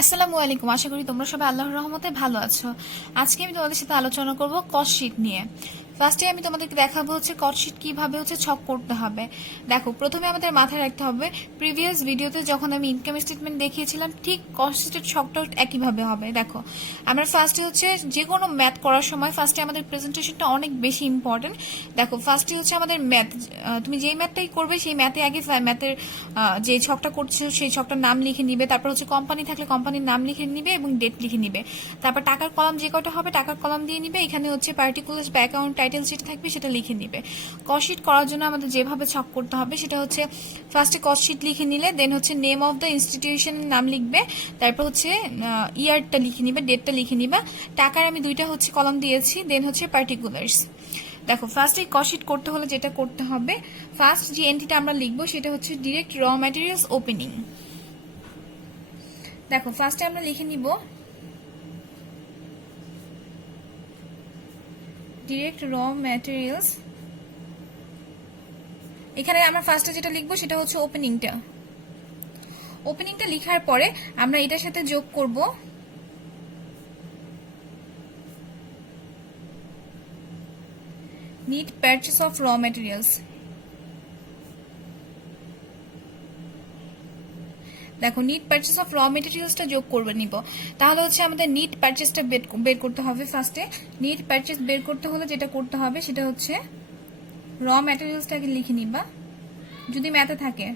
আসসালামু আলাইকুম। আশা করি তোমরা সবাই আল্লাহর রহমতে ভালো আছো। আজকে আমি তোমাদের সাথে আলোচনা করব কস্ট শিট নিয়ে। ফার্স্টে আমি তোমাদেরকে দেখাবো হচ্ছে কস্ট শিট কিভাবে হচ্ছে ছক করতে হবে। দেখো, প্রথমে আমাদের মাথায় রাখতে হবে প্রিভিয়াস ভিডিওতে যখন আমি ইনকাম স্টেটমেন্ট দেখিয়েছিলাম ঠিক কস্ট শিটের ছকটাও একইভাবে হবে। দেখো, আমরা ফার্স্টে হচ্ছে যে কোনো ম্যাথ করার সময় ফার্স্টে আমাদের প্রেজেন্টেশনটা অনেক বেশি ইম্পর্টেন্ট। দেখো, ফার্স্টে হচ্ছে আমাদের ম্যাথ, তুমি যেই ম্যাথটাই করবে সেই ম্যাথে আগে ম্যাথের যে ছকটা করছো সেই ছকটার নাম লিখে নিবে, তারপর হচ্ছে কোম্পানি থাকলে কোম্পানির নাম লিখে নিবে এবং ডেট লিখে নিবে। তারপর টাকার কলাম যে কয়টা হবে টাকার কলাম দিয়ে নিবে, এখানে হচ্ছে পার্টিকুলার্স বা অ্যাকাউন্ট টাইটেল যেটা থাকবে সেটা লিখে নিবে। কস্ট শিট করার জন্য আমাদের যেভাবে ছক করতে হবে সেটা হচ্ছে ফার্স্টে কস্ট শিট লিখে নিলে দেন হচ্ছে নেম অফ দ্য ইনস্টিটিউশনের নাম লিখবে, তারপর হচ্ছে ইয়ারটা লিখে নিবে, ডেটটা লিখে নিবা। টাকার আমি দুইটা হচ্ছে কলাম দিয়েছি, দেন হচ্ছে পার্টিকুলার্স। দেখো, ফার্স্ট এই কস্ট শিট করতে হলে যেটা করতে হবে, ফার্স্ট যে এন্ট্রিটা আমরা লিখবো সেটা হচ্ছে ডিরেক্ট র ম্যাটেরিয়ালস ওপেনিং। দেখো, ফার্স্টে আমরা লিখে নিব ডিরেক্ট র ম্যাটেরিয়ালস। এখানে আমরা ফার্স্টে যেটা লিখবো সেটা হচ্ছে ওপেনিংটা। ওপেনিংটা লেখার পরে আমরা এটার সাথে যোগ করব নিড পারচেস অফ র ম্যাটেরিয়ালস। দেখো, নিড পারচেস অফ র মেটেরিয়ালসটা যোগ করবে নিব। তাহলে হচ্ছে আমাদের নিড পারচেসটা বের করতে হবে। ফার্স্টে নিড পারচেস বের করতে হলে যেটা করতে হবে সেটা হচ্ছে র ম্যাটেরিয়ালসটাকে লিখে নিবা যদি ম্যাথে থাকে।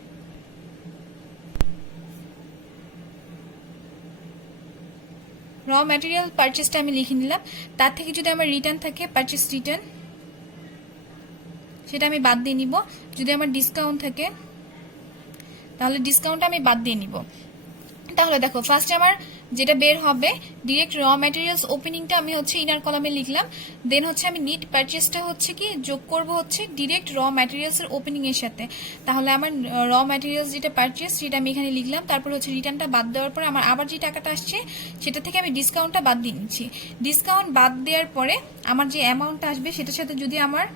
র ম্যাটেরিয়াল পারচেসটা আমি লিখে নিলাম। তার থেকে যদি আমার রিটার্ন থাকে পারচেস রিটার্ন, সেটা আমি বাদ দিয়ে নিব। যদি আমার ডিসকাউন্ট থাকে তাহলে ডিসকাউন্ট আমি বাদ দিয়ে নিব। তাহলে দেখো, ফার্স্টে আমার যেটা বের হবে ডিরেক্ট র ম্যাটেরিয়ালস ওপেনিংটা আমি হচ্ছে ইনার কলামে লিখলাম। দেন হচ্ছে আমি নিড পারচেসটা হচ্ছে কি যোগ করব হচ্ছে ডিরেক্ট র ম্যাটেরিয়ালস এর ওপেনিং এর সাথে। তাহলে আমার র ম্যাটেরিয়ালস যেটা পারচেস সেটা আমি এখানে লিখলাম। তারপর হচ্ছে রিটার্নটা বাদ দেওয়ার পরে আমার আবার যে টাকাটা আসছে সেটা থেকে আমি ডিসকাউন্টটা বাদ দিয়ে নিচ্ছি। ডিসকাউন্ট বাদ দেওয়ার পরে আমার যে অ্যামাউন্টটা আসবে সেটার সাথে যদি আমার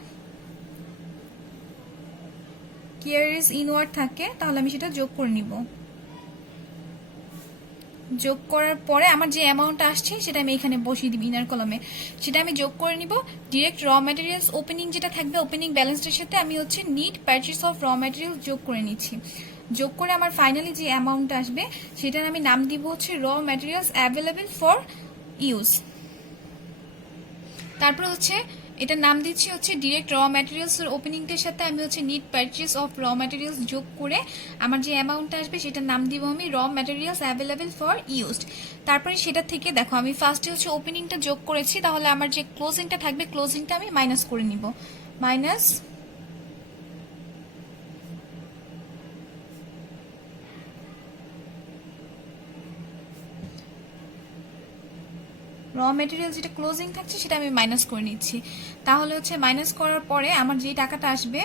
কিয়ারিস ইনওয়ার্ড থাকে তাহলে আমি সেটা যোগ করে নিব। যোগ করার পরে আমার যে অ্যামাউন্টটা আসছে সেটা আমি এখানে বসিয়ে দিব ইনার কলামে, সেটা আমি যোগ করে নিব। ডিরেক্ট র ম্যাটেরিয়ালস ওপেনিং যেটা থাকবে ওপেনিং ব্যালেন্সটার সাথে আমি হচ্ছে নিড পারচেস অফ র ম্যাটেরিয়ালস যোগ করে নিচ্ছি। যোগ করে আমার ফাইনালি যে অ্যামাউন্টটা আসবে সেটার আমি নাম দিব হচ্ছে র ম্যাটেরিয়ালস অ্যাভেলেবেল ফর ইউজ। তারপর হচ্ছে এটার নাম দিচ্ছি হচ্ছে ডিরেক্ট র ম্যাটেরিয়ালস এর ওপেনিংটার সাথে আমি হচ্ছে নিড পারচেস অফ র ম্যাটেরিয়ালস যোগ করে আমার যে অ্যামাউন্টটা আসবে সেটার নাম দিব আমি raw materials available for used. তারপরে সেটা থেকে দেখো, আমি ফার্স্টে হচ্ছে ওপেনিংটা যোগ করেছি, তাহলে আমার যে ক্লোজিংটা থাকবে ক্লোজিংটা আমি মাইনাস করে নিব। মাইনাস র মেটেরিয়াল যেটা ক্লোজিং থাকছে সেটা আমি মাইনাস করে নিচ্ছি। তাহলে হচ্ছে মাইনাস করার পরে আমার যে টাকাটা আসবে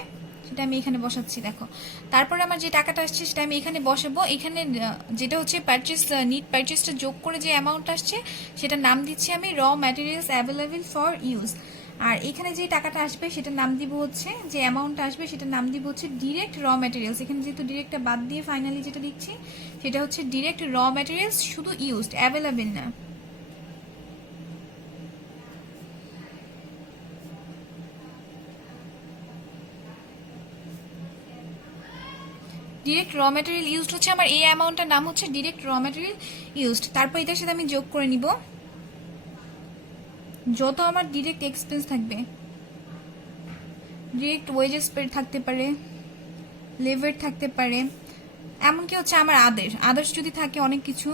সেটা আমি এখানে বসাচ্ছি। দেখো, তারপরে আমার যে টাকাটা আসছে সেটা আমি এখানে বসাবো। এখানে যেটা হচ্ছে পারচেস নিড পারচেসটা যোগ করে যে অ্যামাউন্ট আসছে সেটার নাম দিচ্ছি আমি raw materials available for use. আর এখানে যে টাকাটা আসবে সেটার নাম দিব হচ্ছে, যে অ্যামাউন্টটা আসবে সেটার নাম দিব হচ্ছে ডিরেক্ট র ম্যাটেরিয়ালস। এখানে যেহেতু ডিরেক্টটা বাদ দিয়ে ফাইনালি যেটা লিখছি সেটা হচ্ছে ডিরেক্ট র ম্যাটেরিয়ালস, শুধু ইউজড, অ্যাভেলেবেল না। ডিরেক্ট র ম্যাটেরিয়াল ইউজড হচ্ছে আমার এই অ্যামাউন্টটার নাম হচ্ছে ডিরেক্ট র ম্যাটেরিয়াল ইউজড। তারপর এটার সাথে আমি যোগ করে নিব যত আমার ডিরেক্ট এক্সপেন্স থাকবে। ডিরেক্ট ওয়েজেস থাকতে পারে, লেভার থাকতে পারে, এমনকি হচ্ছে আমার আদার্স যদি থাকে অনেক কিছু।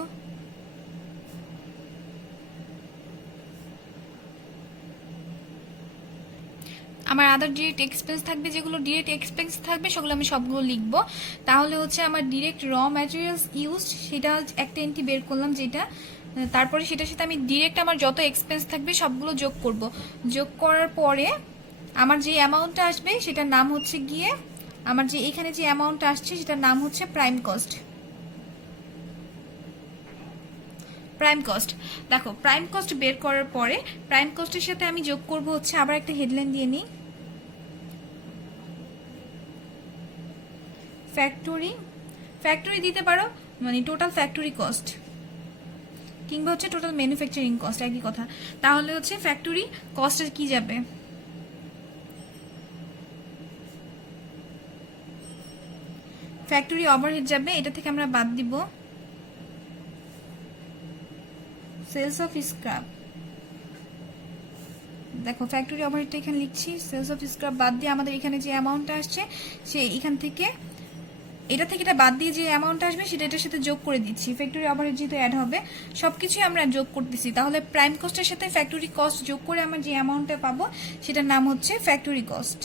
আমার আদার ডিরেক্ট এক্সপেন্স থাকবে, যেগুলো ডিরেক্ট এক্সপেন্স থাকবে সেগুলো আমি সবগুলো লিখবো। তাহলে হচ্ছে আমার ডিরেক্ট র ম্যাটেরিয়ালস ইউজড সেটা একটা এন্ট্রি বের করলাম যেটা। তারপরে সেটার সাথে আমি ডিরেক্ট আমার যত এক্সপেন্স থাকবে সবগুলো যোগ করব। যোগ করার পরে আমার যে অ্যামাউন্টটা আসবে সেটার নাম হচ্ছে গিয়ে, আমার যে এখানে যে অ্যামাউন্টটা আসছে সেটার নাম হচ্ছে প্রাইম কস্ট। Prime cost. দেখো, প্রাইম কস্ট বের করার পরে প্রাইম কস্টের সাথে আমি যোগ করব হচ্ছে, আবার একটা হেডলাইন দিয়ে নিই, ফ্যাক্টরি দিতে পারো, মানে টোটাল ফ্যাক্টরি কস্ট। কিংবা হচ্ছে টোটাল ম্যানুফ্যাকচারিং কস্ট, একই কথা। তাহলে হচ্ছে ফ্যাক্টরি কস্টের কি যাবে, ফ্যাক্টরি ওভারহেড যাবে, এটা থেকে আমরা বাদ দিব সেলস অফ স্ক্র্যাপ। দেখো ফ্যাক্টরি ওভারহেডটা এখানে লিখছি, সেলস অফ স্ক্র্যাপ বাদ দিয়ে আমাদের এখানে যে অ্যামাউন্টটা আসছে সে এখান থেকে এটা থেকে এটা বাদ দিয়ে যে অ্যামাউন্টটা আসবে সেটা এটার সাথে যোগ করে দিচ্ছি। ফ্যাক্টরি ওভারহেড যেহেতু অ্যাড হবে সবকিছুই আমরা যোগ করতেছি, তাহলে প্রাইম কস্টের সাথে ফ্যাক্টরি কস্ট যোগ করে আমরা যে অ্যামাউন্টটা পাবো সেটার নাম হচ্ছে ফ্যাক্টরি কস্ট।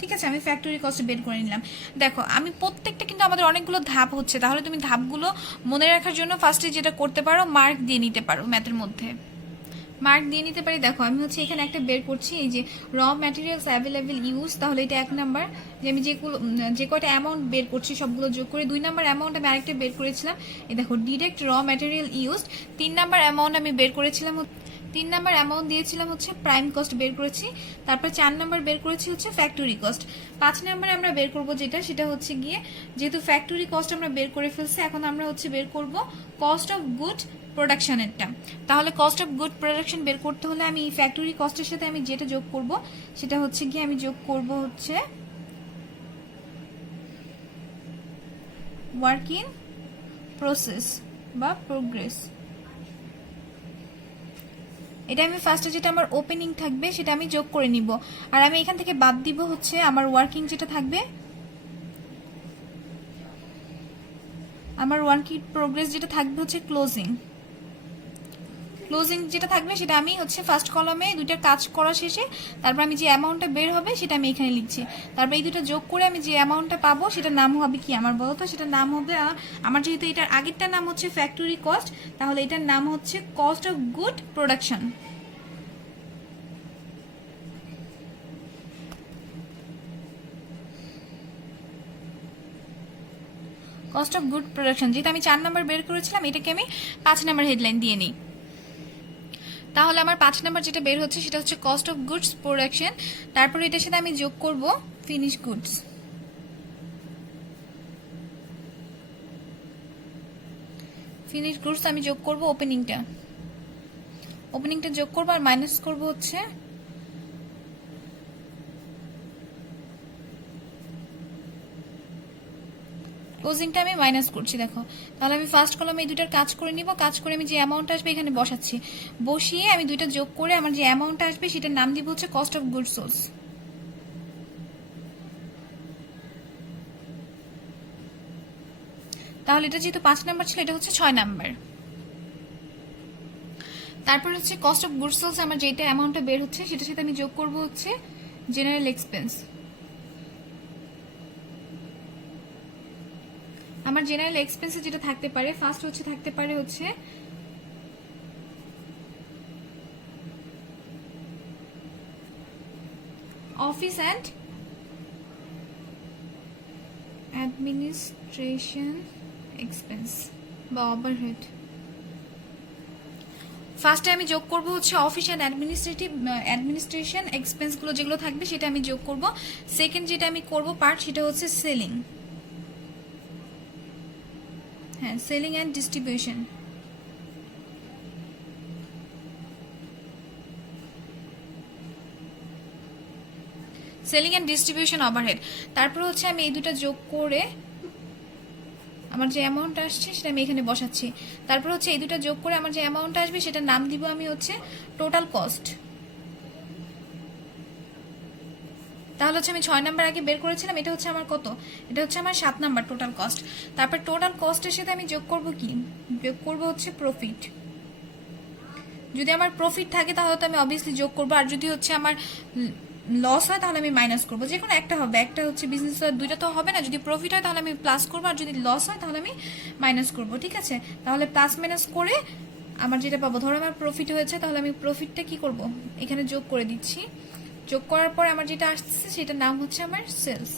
ঠিক আছে, আমি ফ্যাক্টরি কস্ট বের করে নিলাম। দেখো আমি প্রত্যেকটা কিন্তু আমাদের অনেকগুলো ধাপ হচ্ছে, তাহলে তুমি ধাপগুলো মনে রাখার জন্য ফার্স্টে যেটা করতে পারো মার্ক দিয়ে নিতে পারো, ম্যাথের মধ্যে মার্ক দিয়ে নিতে পারি। দেখো আমি হচ্ছে এখানে একটা বের করছি, এই যে র ম্যাটেরিয়ালস অ্যাভেলেবেল ইউজ, তাহলে এটা 1 নাম্বার, যে আমি যে কয়টা অ্যামাউন্ট বের করছি সবগুলো যোগ করে। 2 নাম্বার অ্যামাউন্ট আমি আরেকটা বের করেছিলাম, এই দেখো ডিরেক্ট র ম্যাটেরিয়াল ইউজ। 3 নাম্বার অ্যামাউন্ট আমি বের করেছিলাম, 3 নাম্বার অ্যামাউন্ট দিয়েছিলাম হচ্ছে প্রাইম কস্ট বের করেছি। তারপর 4 নাম্বার বের করেছি হচ্ছে ফ্যাক্টরি কস্ট। 5 নাম্বারে আমরা বের করব যেটা, সেটা হচ্ছে গিয়ে যেহেতু ফ্যাক্টরি কস্ট আমরা বের করে ফেলছি, এখন আমরা হচ্ছে বের করব কস্ট অফ গুড প্রোডাকশনেরটা। তাহলে কস্ট অফ গুড প্রোডাকশন বের করতে হলে আমি ফ্যাক্টরি কস্টের সাথে আমি যেটা যোগ করব সেটা হচ্ছে গিয়ে আমি যোগ করব হচ্ছে ওয়ার্ক ইন প্রসেস বা প্রোগ্রেস। এটা আমি ফার্স্টে যেটা আমার ওপেনিং থাকবে সেটা আমি যোগ করে নিব, আর আমি এখান থেকে বাদ দিব হচ্ছে আমার ওয়ার্কিং যেটা থাকবে, আমার ওয়ার্ক ইন প্রোগ্রেস যেটা থাকবে হচ্ছে ক্লোজিং। ক্লোজিং যেটা থাকবে সেটা আমি হচ্ছে ফার্স্ট কলামে দুইটা কাজ করা শেষে তারপর আমি যে অ্যামাউন্টটা বের হবে সেটা আমি এখানে লিখছি। তারপর এই দুটো যোগ করে আমি যে অ্যামাউন্টটা পাবো সেটার নাম হবে কি আমার বলো তো? সেটার নাম হবে আমার, যেহেতু এটার আগেরটার নাম হচ্ছে ফ্যাক্টরি কস্ট, তাহলে এটার নাম হচ্ছে cost of good production. Cost of good production, যেটা আমি 4 নাম্বার বের করেছিলাম এটাকে আমি 5 নাম্বার হেডলাইন দিয়ে নিই। তাহলে আমার 5 নাম্বার যেটা বের হচ্ছে সেটা হচ্ছে কস্ট অফ গুডস প্রোডাকশন। তারপরে এটার সাথে আমি যোগ করব ফিনিশ গুডস। ফিনিশ গুডস আমি যোগ করব ওপেনিংটা যোগ করব, আর মাইনাস করব হচ্ছে ক্লোজিংটা আমি মাইনাস করছি। দেখো তাহলে আমি ফার্স্ট কলামে এই দুইটার কাজ করে নিব, কাজ করে আমি যে অ্যামাউন্ট আসবে এখানে বসাচ্ছি, বসিয়ে আমি দুইটা যোগ করে আমার যে অ্যামাউন্ট আসবে সেটার নাম দিব হচ্ছে কস্ট অফ গুড সোর্স। তাহলে এটা যেহেতু 5 নাম্বার ছিল, এটা হচ্ছে 6 নাম্বার। তারপর হচ্ছে কস্ট অফ গুড সোর্স, আমার যেটা অ্যামাউন্টটা বের হচ্ছে সেটার সাথে আমি যোগ করব হচ্ছে জেনারেল এক্সপেন্স। আমার জেনারেল এক্সপেন্সে যেটা থাকতে পারে ফার্স্ট হচ্ছে থাকতে পারে হচ্ছে অফিস অ্যান্ড অ্যাডমিনিস্ট্রেশন এক্সপেন্স বা ওভারহেড। ফার্স্টে আমি যোগ করব হচ্ছে অফিস অ্যান্ড অ্যাডমিনিস্ট্রেশন এক্সপেন্সগুলো যেগুলো থাকবে সেটা আমি যোগ করব। সেকেন্ড যেটা আমি করব পার্ট সেটা হচ্ছে সেলিং, হ্যাঁ selling and distribution. Selling and distribution overhead. তারপর হচ্ছে আমি এই দুটো যোগ করে আমার যে অ্যামাউন্ট আসছে সেটা আমি এখানে বসাচ্ছি। তারপর হচ্ছে এই দুটো যোগ করে আমার যে অ্যামাউন্ট আসবে সেটার নাম দিব আমি হচ্ছে টোটাল কস্ট। তাহলে হচ্ছে আমি 6 নাম্বার আগে বের করেছিলাম, এটা হচ্ছে আমার কত? এটা হচ্ছে আমার 7 নাম্বার টোটাল কস্ট। তারপর টোটাল কস্টের সাথে আমি যোগ করব কি? যোগ করব হচ্ছে প্রফিট। যদি আমার প্রফিট থাকে তাহলে তো আমি অবভিয়াসলি যোগ করব, আর যদি হচ্ছে আমার লস হয় তাহলে আমি মাইনাস করবো। যে কোনো একটা হবে, একটা হচ্ছে বিজনেস হয়, দুইটা তো হবে না। যদি প্রফিট হয় তাহলে আমি প্লাস করবো, আর যদি লস হয় তাহলে আমি মাইনাস করবো। ঠিক আছে, তাহলে প্লাস মাইনাস করে আমার যেটা পাবো, ধরো আমার প্রফিট হয়েছে তাহলে আমি প্রফিটটা কি করব, এখানে যোগ করে দিচ্ছি। যোগ করার পর আমার যেটা আসছে সেটার নাম হচ্ছে আমার সেলস।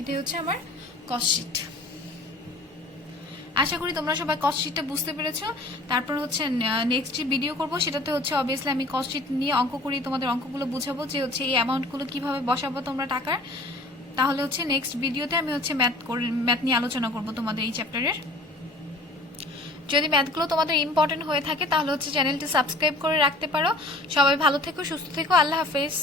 এটাই হচ্ছে আমার কস্ট শিট। আশা করি তোমরা সবাই কস্ট শিটটা বুঝতে পেরেছো। তারপর হচ্ছে নেক্সট যে ভিডিও করব সেটাতে হচ্ছে অবভিয়াসলি আমি কস্ট শিট নিয়ে অঙ্ক করি, তোমাদের অঙ্কগুলো বুঝাবো যে হচ্ছে এই অ্যামাউন্টগুলো কিভাবে বসাবো তোমরা টাকার। তাহলে হচ্ছে নেক্সট ভিডিওতে আমি হচ্ছে ম্যাথ নিয়ে আলোচনা করব তোমাদের এই চ্যাপ্টারের। যদি ম্যাথগুলো তোমাদের ইম্পর্টেন্ট হয়ে থাকে তাহলে হচ্ছে চ্যানেলটি সাবস্ক্রাইব করে রাখতে পারো। সবাই ভালো থেকো, সুস্থ থেকো, আল্লাহ হাফেজ।